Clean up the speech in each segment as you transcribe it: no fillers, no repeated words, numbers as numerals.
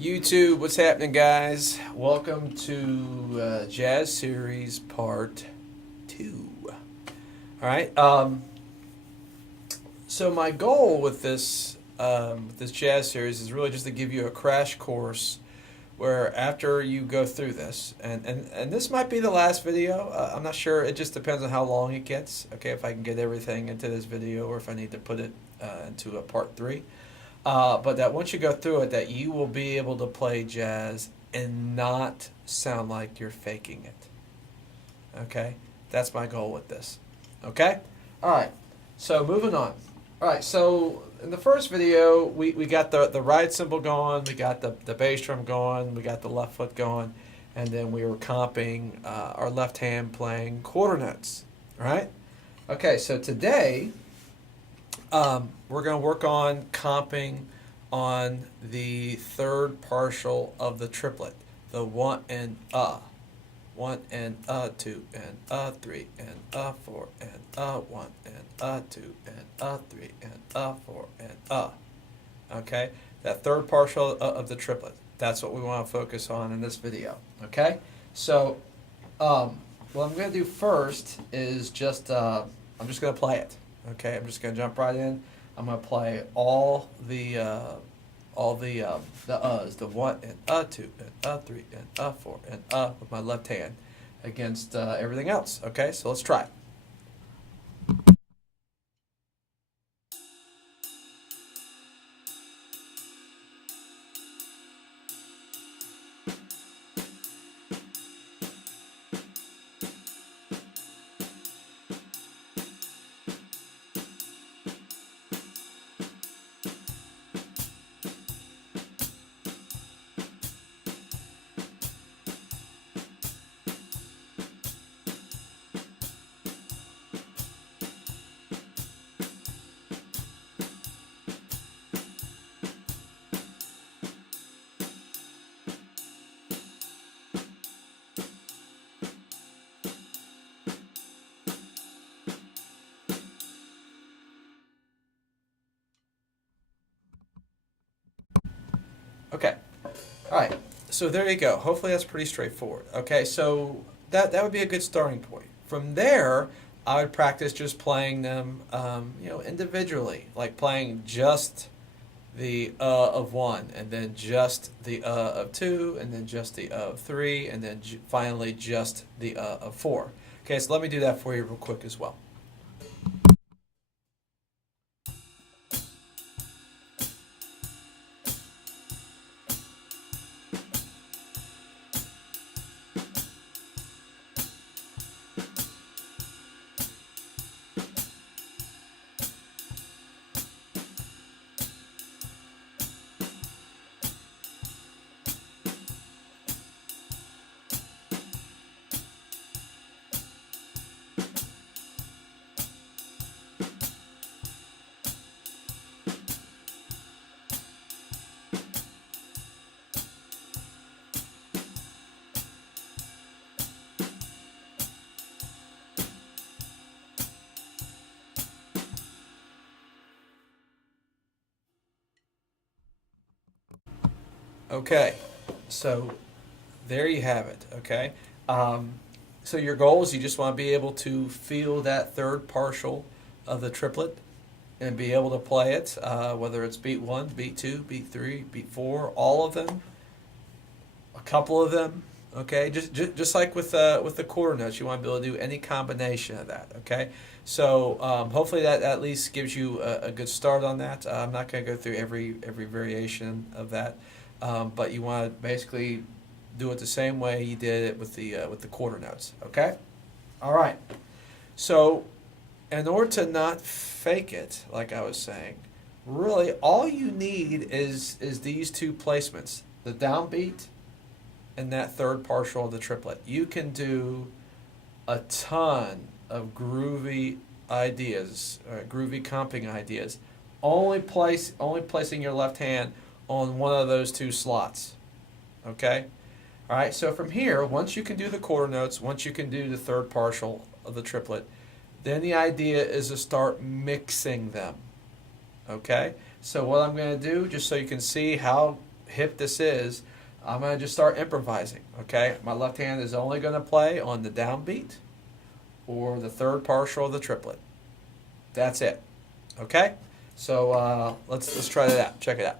YouTube, what's happening, guys? Welcome to Jazz Series Part 2. Alright, so my goal with this Jazz Series is really just to give you a crash course where after you go through this, and this might be the last video, I'm not sure, it just depends on how long it gets, okay, if I can get everything into this video or if I need to put it into a Part 3. But that once you go through it, that you will be able to play jazz and not sound like you're faking it. Okay? That's my goal with this. Okay? Alright, so moving on. Alright, so in the first video, we got the ride cymbal going, we got the bass drum going, we got the left foot going, and then we were comping our left hand playing quarter notes. Alright? Okay, so today we're going to work on comping on the third partial of the triplet, the one and 1 and 2 and 3 and 4 and 1 and 2 and 3 and 4 and okay, that third partial of the triplet. That's what we want to focus on in this video. Okay, so what I'm going to do first is just I'm just going to play it. Okay, I'm just going to jump right in. I'm going to play all the uhs, the 1 and 2 and 3 and 4 and with my left hand against everything else. Okay, so let's try. Okay. All right. So there you go. Hopefully that's pretty straightforward. Okay, so that would be a good starting point. From there, I would practice just playing them, individually, like playing just the of 1, and then just the of 2, and then just the of 3, and then finally just the of 4. Okay, so let me do that for you real quick as well. Okay, so there you have it, okay? So your goal is you just want to be able to feel that third partial of the triplet and be able to play it, whether it's beat 1, beat 2, beat 3, beat 4, all of them, a couple of them, okay? Just like with the quarter notes, you want to be able to do any combination of that, okay? So hopefully that at least gives you a good start on that. I'm not going to go through every variation of that. But you want to basically do it the same way you did it with the quarter notes. Okay? All right. So in order to not fake it, like I was saying, really all you need is these two placements, the downbeat and that third partial of the triplet. You can do a ton of groovy ideas, groovy comping ideas, only placing your left hand on one of those two slots. Okay? All right, so from here, once you can do the quarter notes, once you can do the third partial of the triplet, then the idea is to start mixing them. Okay? So what I'm going to do, just so you can see how hip this is, I'm going to just start improvising, okay? My left hand is only going to play on the downbeat or the third partial of the triplet. That's it, okay? So let's try that out. Check it out.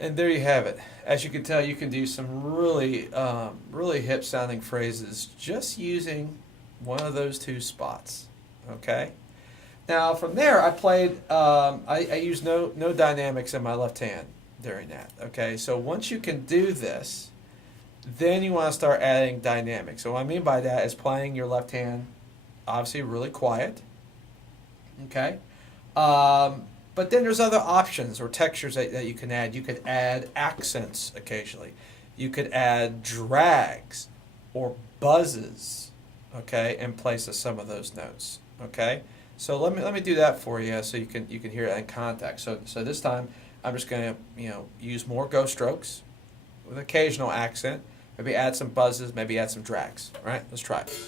And there you have it. As you can tell, you can do some really hip sounding phrases just using one of those two spots. Okay. Now from there, I played. I used no dynamics in my left hand during that. Okay. So once you can do this, then you want to start adding dynamics. So what I mean by that is playing your left hand, obviously really quiet. Okay. But then there's other options or textures that you can add. You could add accents occasionally. You could add drags or buzzes, okay, in place of some of those notes, okay. So let me do that for you so you can hear it in context. So this time I'm just going to use more go strokes with occasional accent. Maybe add some buzzes. Maybe add some drags. All right, let's try it.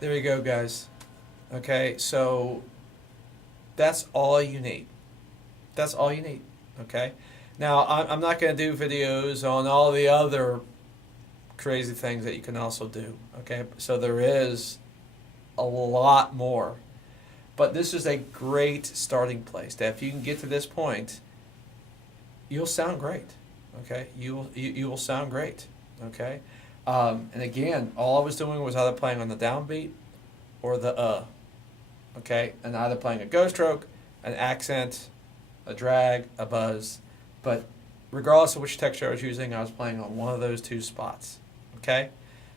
There you go, guys. Okay, so that's all you need. That's all you need. Okay. Now I'm not going to do videos on all the other crazy things that you can also do. Okay, so there is a lot more, but this is a great starting place. That if you can get to this point, you'll sound great. Okay, you will sound great. Okay. And again, all I was doing was either playing on the downbeat or the okay, and either playing a ghost stroke, an accent, a drag, a buzz, but regardless of which texture I was using, I was playing on one of those two spots, okay?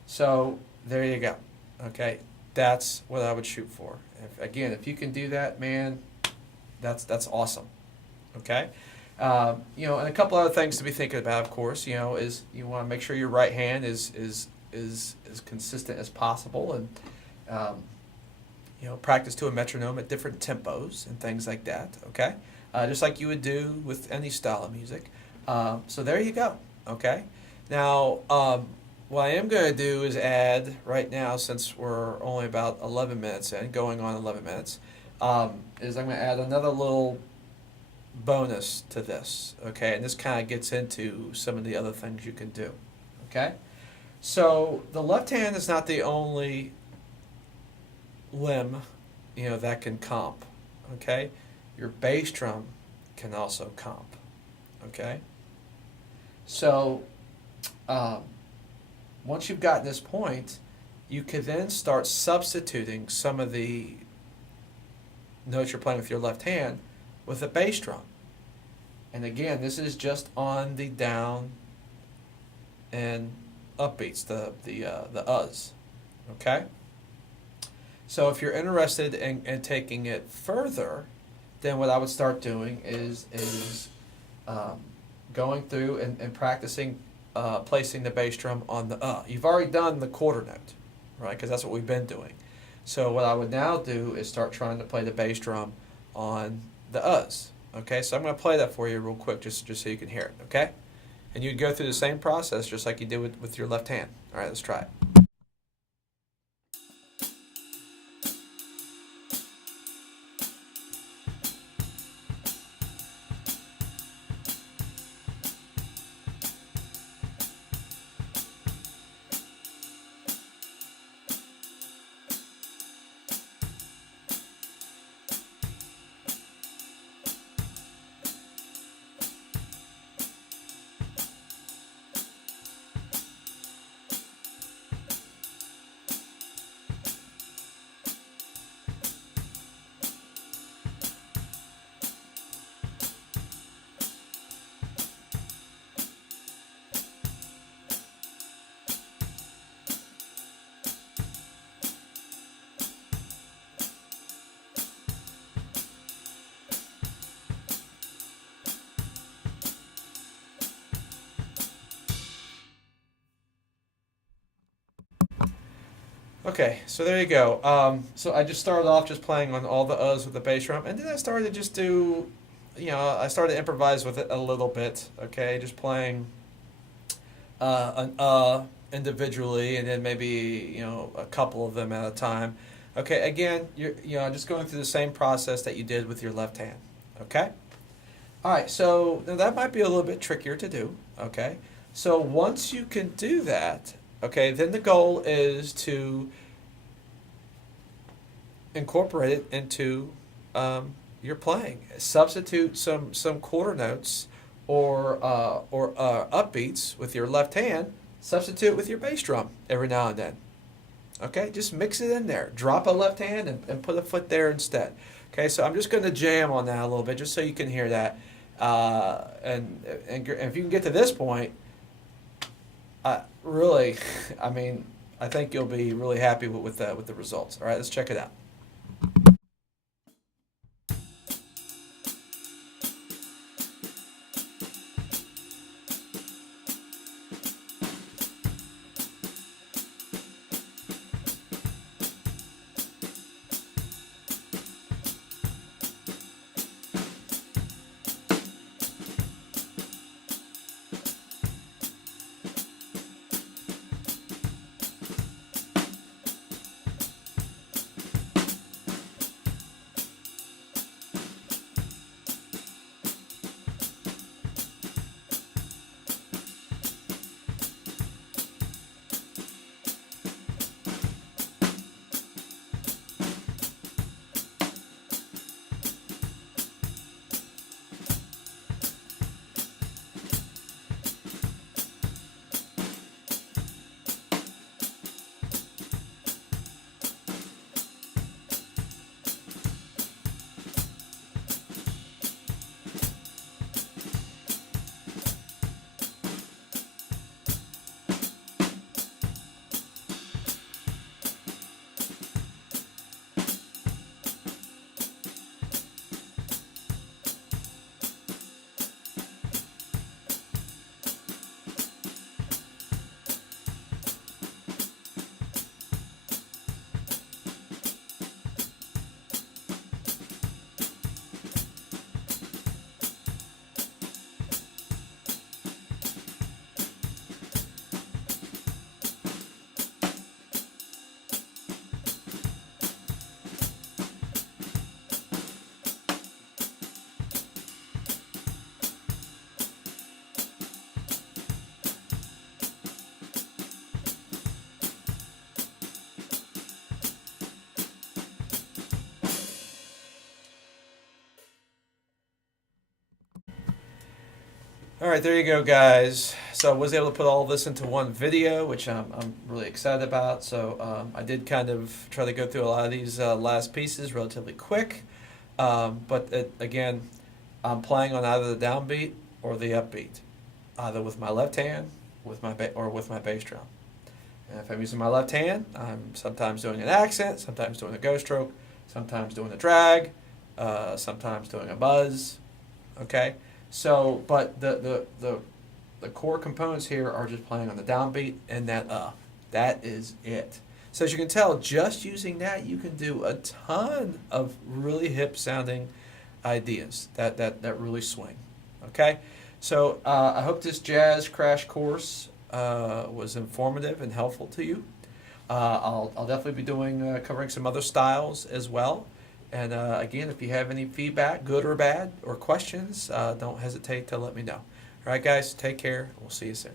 So there you go, okay? That's what I would shoot for. Again, if you can do that, man, that's awesome, okay? And a couple other things to be thinking about, of course, is you want to make sure your right hand is as consistent as possible, and practice to a metronome at different tempos and things like that, okay? Just like you would do with any style of music. So there you go, okay? Now, what I am going to do is add, right now, since we're only about 11 minutes in, going on 11 minutes, is I'm going to add another little bonus to this, okay? And this kind of gets into some of the other things you can do, okay? So the left hand is not the only limb, that can comp, okay? Your bass drum can also comp, okay? So once you've gotten this point, you can then start substituting some of the notes you're playing with your left hand with a bass drum. And again, this is just on the down and upbeats, the uhs, okay? So if you're interested in taking it further, then what I would start doing is going through and practicing placing the bass drum on the You've already done the quarter note, right? Because that's what we've been doing. So what I would now do is start trying to play the bass drum on the uhs. Okay, so I'm going to play that for you real quick, just so you can hear it. Okay, and you'd go through the same process just like you did with your left hand. All right, let's try it. Okay, so there you go. So I just started off just playing on all the uhs with the bass drum, and then I started to just do, I started to improvise with it a little bit. Okay, just playing an individually, and then maybe a couple of them at a time. Okay, again, you're just going through the same process that you did with your left hand. Okay. All right, so now that might be a little bit trickier to do. Okay, so once you can do that, okay, then the goal is to incorporate it into your playing. Substitute some quarter notes or upbeats with your left hand. Substitute with your bass drum every now and then. Okay, just mix it in there. Drop a left hand and put a foot there instead. Okay, so I'm just going to jam on that a little bit just so you can hear that. And if you can get to this point, really, I mean, I think you'll be really happy with the results. All right, let's check it out. All right, there you go, guys. So I was able to put all this into one video, which I'm really excited about. So I did kind of try to go through a lot of these last pieces relatively quick. Again, I'm playing on either the downbeat or the upbeat, either with my left hand with my bass drum. And if I'm using my left hand, I'm sometimes doing an accent, sometimes doing a ghost stroke, sometimes doing a drag, sometimes doing a buzz. Okay. So, but the core components here are just playing on the downbeat and that That is it. So as you can tell, just using that, you can do a ton of really hip sounding ideas that really swing. Okay. So I hope this jazz crash course was informative and helpful to you. I'll definitely be doing covering some other styles as well. And again, if you have any feedback, good or bad, or questions, don't hesitate to let me know. All right, guys, take care. We'll see you soon.